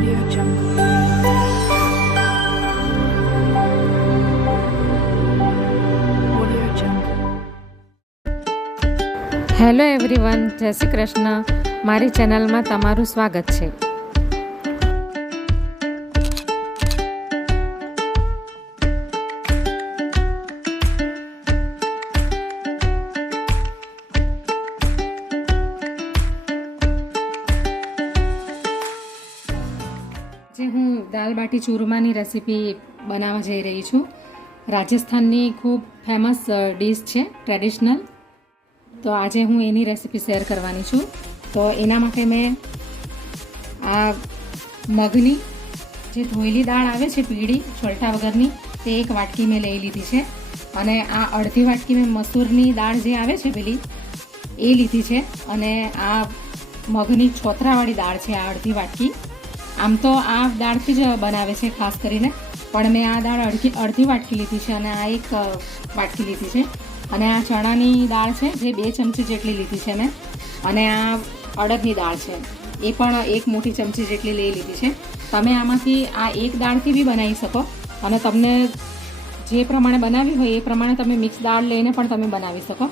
Audio Jungle. Audio Jungle. Hello everyone, જય શ્રી કૃષ્ણ. મારી ચેનલમાં તમારું સ્વાગત છે. જે હું દાલ બાટી ચૂરમાની રેસીપી બનાવવા જઈ રહી છું. રાજસ્થાનની ખૂબ ફેમસ ડીશ છે, ટ્રેડિશનલ. તો આજે હું એની રેસીપી શેર કરવાની છું. તો એના માટે મેં આ મગની જે ધોયેલી દાળ આવે છે, પીળી છોલટા વગરની, તે એક વાટકી મેં લઈ લીધી છે. અને આ અડધી વાટકી મેં મસૂરની દાળ જે આવે છે પેલી, એ લીધી છે. અને આ મગની છોતરાવાળી દાળ છે, આ અડધી વાટકી. આમ તો આ દાળથી જ બનાવે છે ખાસ કરીને, પણ મેં આ દાળ અડધી વાટકી લીધી છે અને આ એક વાટકી લીધી છે. અને આ ચણાની દાળ છે, જે 2 ચમચી જેટલી લીધી છે મેં. અને આ અડદની દાળ છે, એ પણ 1 મોટી ચમચી જેટલી લઈ લીધી છે. તમે આમાંથી આ એક દાળથી બી બનાવી શકો, અને તમને જે પ્રમાણે બનાવી હોય એ પ્રમાણે તમે મિક્સ દાળ લઈને પણ તમે બનાવી શકો.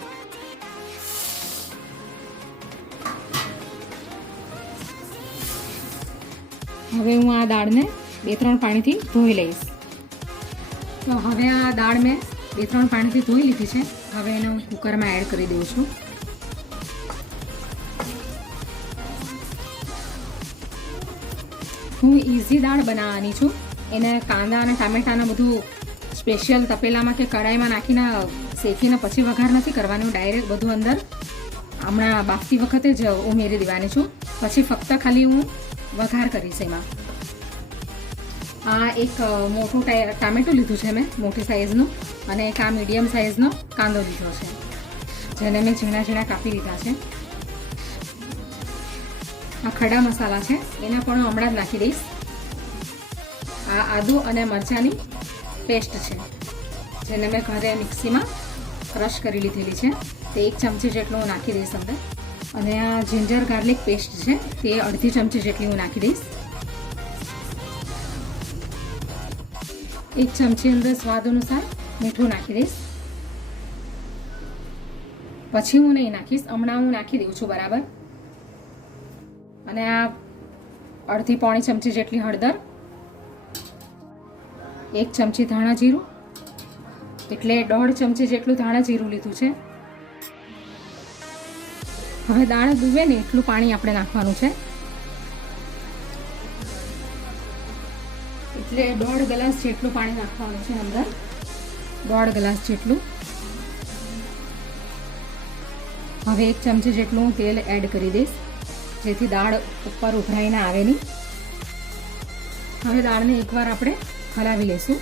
હવે હું આ દાળને 2-3 પાણીથી ધોઈ લઈશ. તો હવે આ દાળ મેં 2-3 પાણીથી ધોઈ લીધી છે. હવે એને હું કુકરમાં એડ કરી દઉં છું. હું ઇઝી દાળ બનાવવાની છું. એને કાંદા અને ટામેટાને બધું સ્પેશિયલ તપેલામાં કે કડાઈમાં નાખીને શેકીને પછી વઘાર નથી કરવાનું. ડાયરેક્ટ બધું અંદર હમણાં બાફતી વખતે જ ઉમેરી દેવાની છું. પછી ફક્ત ખાલી હું વઘાર કરીશ એમાં. આ એક મોટું ટામેટું લીધું છે મેં, મોટી સાઇઝનું. અને એક આ મીડિયમ સાઇઝનો કાંદો લીધો છે, જેને મેં ઝીણા ઝીણા કાપી લીધા છે. આ ખડા મસાલા છે, એને પણ હું હમણાં જ નાખી દઈશ. આ આદુ અને મરચાંની પેસ્ટ છે, જેને મેં ઘરે મિક્સીમાં ક્રશ કરી લીધેલી છે, તે 1 ચમચી જેટલું હું નાખી દઈશ અંદર. અને આ જિંજર ગાર્લિક પેસ્ટ છે, તે અડધી ચમચી જેટલી હું નાખી દઈશ. 1 ચમચી અંદર સ્વાદ અનુસાર મીઠું નાખી દઈશ. પછી હું નહીં નાખીશ, હમણાં હું નાખી દઉં છું બરાબર. અને આ અડધી-પોણી ચમચી જેટલી હળદર, 1 ચમચી ધાણા જીરું, એટલે 1.5 ચમચી જેટલું ધાણા જીરું લીધું છે. હવે દાળ ડૂબે ને એટલું પાણી આપણે નાખવાનું છે, એટલે 1.5 ગ્લાસ જેટલું પાણી નાખવાનું છે અંદર, 1.5 ગ્લાસ જેટલું. હવે 1 ચમચી જેટલું હું તેલ એડ કરી દઈશ, જેથી દાળ ઉપર ઉભરાઈને આવે નહીં. હવે દાળને એકવાર આપણે હલાવી લઈશું.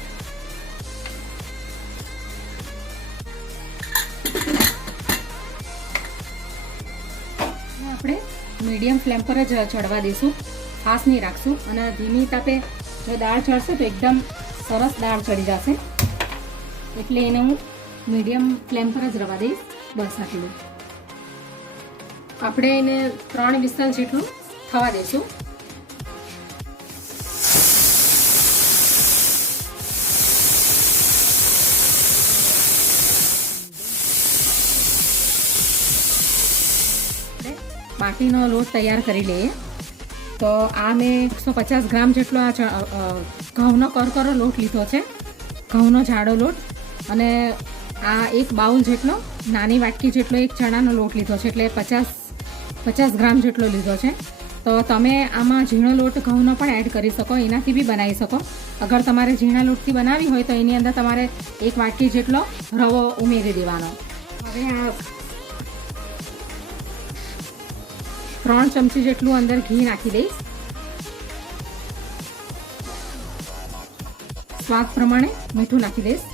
આપણે મીડિયમ ફ્લેમ પર જ ચડવા દઈશું, ફાસ્ટ નહીં રાખશું. અને ધીમી તાપે જો દાળ ચડશે તો એકદમ સરસ દાળ ચડી જશે, એટલે એને હું મીડિયમ ફ્લેમ પર જ રવા દઈશ. બસ આટલું. આપણે એને 3 વિસલ જેટલું થવા દઈશું. બાટીનો લોટ તૈયાર કરી લઈએ. તો આ મેં 150 ગ્રામ જેટલો આ ઘઉંનો કરકરો લોટ લીધો છે, ઘઉંનો જાડો લોટ. અને આ 1 બાઉલ જેટલો, નાની વાટકી જેટલો એક ચણાનો લોટ લીધો છે, એટલે 50 ગ્રામ જેટલો લીધો છે. તો તમે આમાં ઝીણો લોટ ઘઉંનો પણ એડ કરી શકો, એનાથી બી બનાવી શકો. અગર તમારે ઝીણા લોટથી બનાવી હોય તો એની અંદર તમારે 1 વાટકી જેટલો રવો ઉમેરી દેવાનો. હવે આ 3 ચમચી જેટલું અંદર ઘી નાખી દઈશ. સ્વાદ પ્રમાણે મીઠું નાખી દઈશ.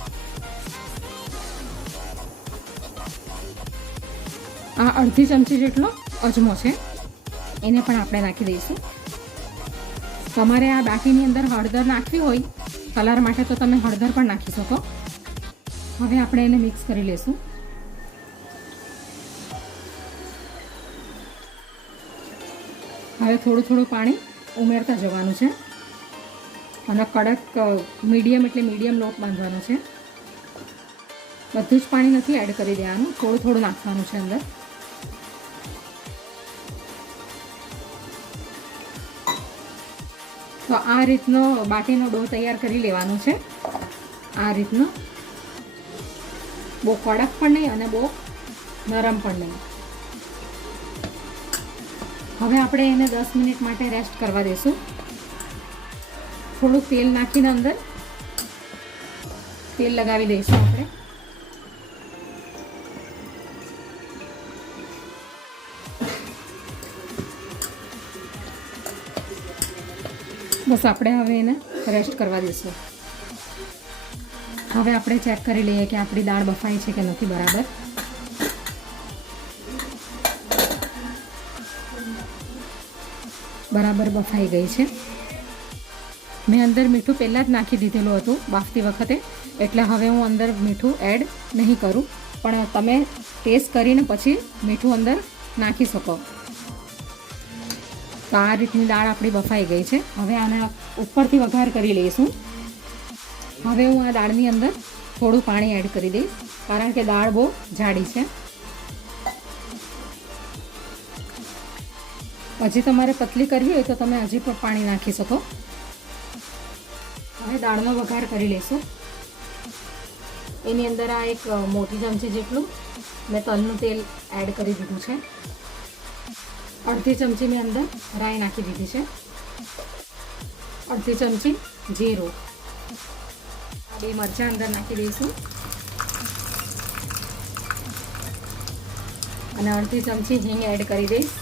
આ અડધી ચમચી જેટલો અજમો છે, એને પણ આપણે નાખી દઈશું. તમારે આ બાટીની અંદર હળદર નાખવી હોય કલર માટે તો તમે હળદર પણ નાખી શકો. હવે આપણે એને મિક્સ કરી લઈશું. હવે થોડું થોડું પાણી ઉમેરતા જવાનું છે અને કડક મીડિયમ એટલે મીડિયમ લોટ બાંધવાનો છે. બધું જ પાણી નથી એડ કરી દેવાનું, થોડું થોડું નાખવાનું છે અંદર. તો આ રીતનો બાટીનો ડો તૈયાર કરી લેવાનો છે. આ રીતનો બહુ કડક પણ નહીં અને બહુ નરમ પણ નહીં. હવે આપણે એને 10 મિનિટ માટે રેસ્ટ કરવા દઈશું. થોડું તેલ નાખીને અંદર તેલ લગાવી દઈશું આપણે. બસ આપણે હવે એને રેસ્ટ કરવા દઈશું. હવે આપણે ચેક કરી લઈએ કે આપણી દાળ બફાઈ છે કે નથી બરાબર. બરાબર બફાઈ ગઈ છે. મેં અંદર મીઠું પહેલાં જ નાખી દીધેલું હતું બાફતી વખતે, એટલે હવે હું અંદર મીઠું એડ નહીં કરું, પણ તમે ટેસ્ટ કરીને પછી મીઠું અંદર નાખી શકો. તો આ રીતની દાળ આપણી બફાઈ ગઈ છે. હવે આના ઉપરથી વઘાર કરી લઈશું. હવે હું આ દાળની અંદર થોડું પાણી એડ કરી દઈશ, કારણ કે દાળ બહુ જાડી છે. હજી તમારે પતલી કરવી હોય તો તમે હજી પણ પાણી નાખી શકો. હવે દાળનો વઘાર કરી લઈશું. એની અંદર આ એક મોટી ચમચી જેટલું મેં તલનું તેલ એડ કરી દીધું છે. અડધી ચમચી મેં અંદર રાઈ નાખી દીધી છે. અડધી ચમચી જીરું. આ 2 મરચાં અંદર નાખી દઈશું અને અડધી ચમચી હિંગ એડ કરી દઈશ.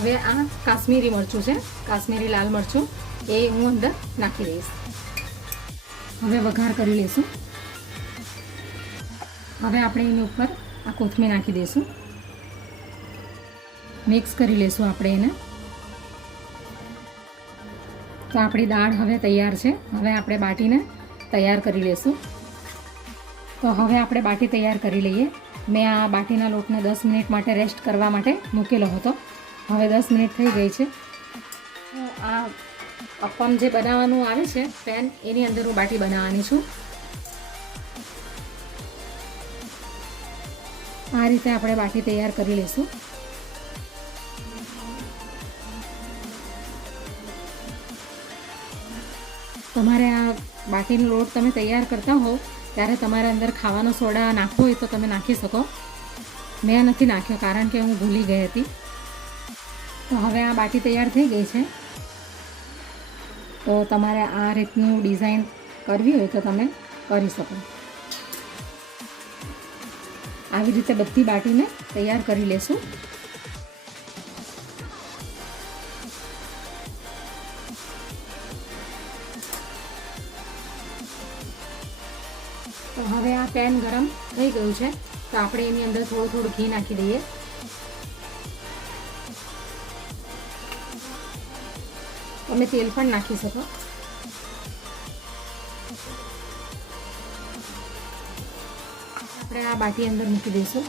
હવે આ કાશ્મીરી મરચું છે, કાશ્મીરી લાલ મરચું, એ હું અંદર નાખી દઈશ. હવે વઘાર કરી લઈશું. હવે આપણે એની ઉપર આ કોથમીર નાખી દઈશું. મિક્સ કરી લઈશું આપણે એને. તો આપણી દાળ હવે તૈયાર છે. હવે આપણે બાટીને તૈયાર કરી લઈશું. તો હવે આપણે બાટી તૈયાર કરી લઈએ. મેં આ બાટીના લોટને 10 મિનિટ માટે રેસ્ટ કરવા માટે મૂકેલો હતો. હવે 10 મિનિટ થઈ ગઈ છે. આ અપમ જે બનાવવાનું આવે છે પેન, એની અંદર હું બાટી બનાવવાની છું. આ રીતે આપણે બાટી તૈયાર કરી લઈશું. તમારે આ બાટીનો લોટ તમે તૈયાર કરતા હો ત્યારે તમારે અંદર ખાવાનો સોડા નાખવો હોય તો તમે નાખી શકો. મેં નથી નાખ્યો કારણ કે હું ભૂલી ગઈ હતી. તો હવે આ બાટી તૈયાર થઈ ગઈ છે. તો તમારે આ રીતનું ડિઝાઇન કરવી હોય તો તમે કરી શકો. આવી રીતે બધી બાટીને તૈયાર કરી લેશું. તો હવે આ પેન ગરમ થઈ ગયું છે, તો આપણે એની અંદર થોડું થોડું ઘી નાખી દઈએ. તમે તેલ પણ નાખી શકો. આપણે આ બાટી અંદર મૂકી દઈશું.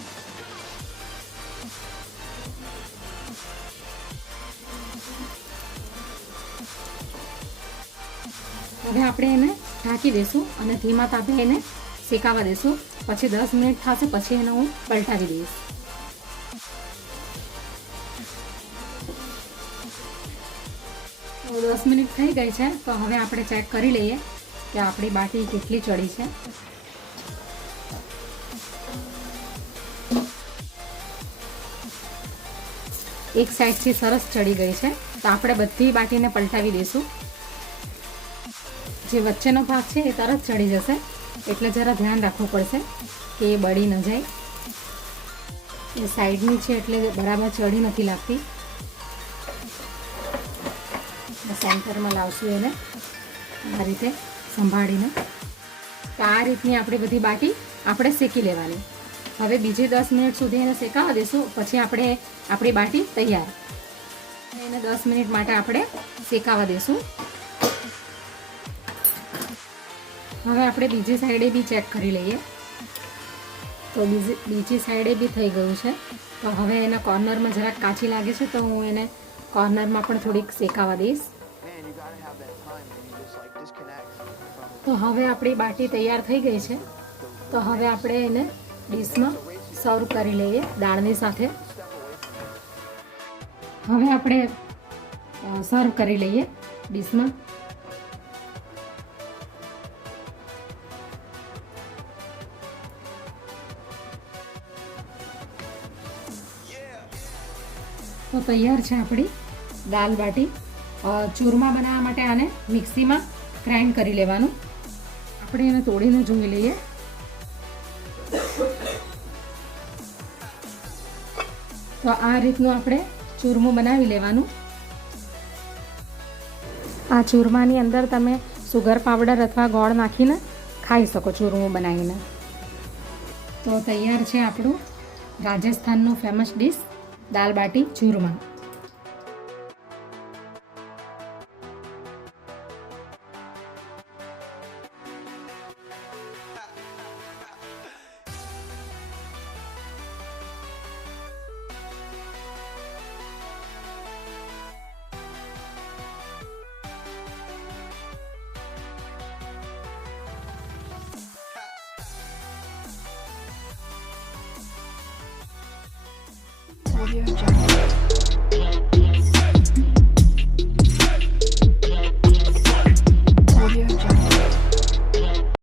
હવે આપણે એને ઢાંકી દઈશું અને ધીમા તાપે એને શેકાવા દઈશું. પછી 10 મિનિટ થશે પછી એને હું પલટાવી દઈશ. તો 10 મિનિટ થઈ ગઈ છે. તો હવે આપણે ચેક કરી લઈએ કે આપણી બાટી કેટલી ચડી છે. એક સાઈડથી સરસ ચડી ગઈ છે. તો આપણે બધી બાટીને પલટાવી દઈશું. જે વચ્ચેનો ભાગ છે એ તરત ચડી જશે, એટલે જરા ધ્યાન રાખવું પડશે કે એ બળી ન જાય. એ સાઈડની છે એટલે બરાબર ચડી નથી લાગતી. સેન્ટરમાં લાવશું એને આ રીતે સંભાળીને. તો આ રીતની આપણી બધી બાટી આપણે શેકી લેવાની. હવે બીજી 10 મિનિટ સુધી એને શેકાવા દઈશું. પછી આપણે આપણી બાટી તૈયાર. એને 10 મિનિટ માટે આપણે શેકાવા દઈશું. હવે આપણે બીજી સાઈડે બી ચેક કરી લઈએ. તો બીજી સાઈડે બી થઈ ગયું છે. તો હવે એના કોર્નરમાં જરાક કાચી લાગે છે તો હું એને કોર્નરમાં પણ થોડીક શેકાવા દઈશ. Man, you gotta have that time when you just like disconnect from તો હવે આપણી બાટી તૈયાર થઈ ગઈ છે. તો હવે આપણે એને ડીશમાં સર્વ કરી લઈએ દાળની સાથે. હવે આપણે સર્વ કરી લઈએ ડીશમાં. તો તૈયાર છે આપણી દાલ બાટી. ચૂરમા બનાવવા માટે આને મિક્સીમાં ગ્રાઇન્ડ કરી લેવાનું. આપણે એને તોડીને જોઈ લઈએ. તો આ રીતનું આપણે ચૂરમું બનાવી લેવાનું. આ ચૂરમાની અંદર તમે સુગર પાવડર અથવા ગોળ નાખીને ખાઈ શકો ચૂરમું બનાવીને. તો તૈયાર છે આપણું રાજસ્થાનનું ફેમસ ડીશ દાલ બાટી ચૂરમા. Audio Jungle.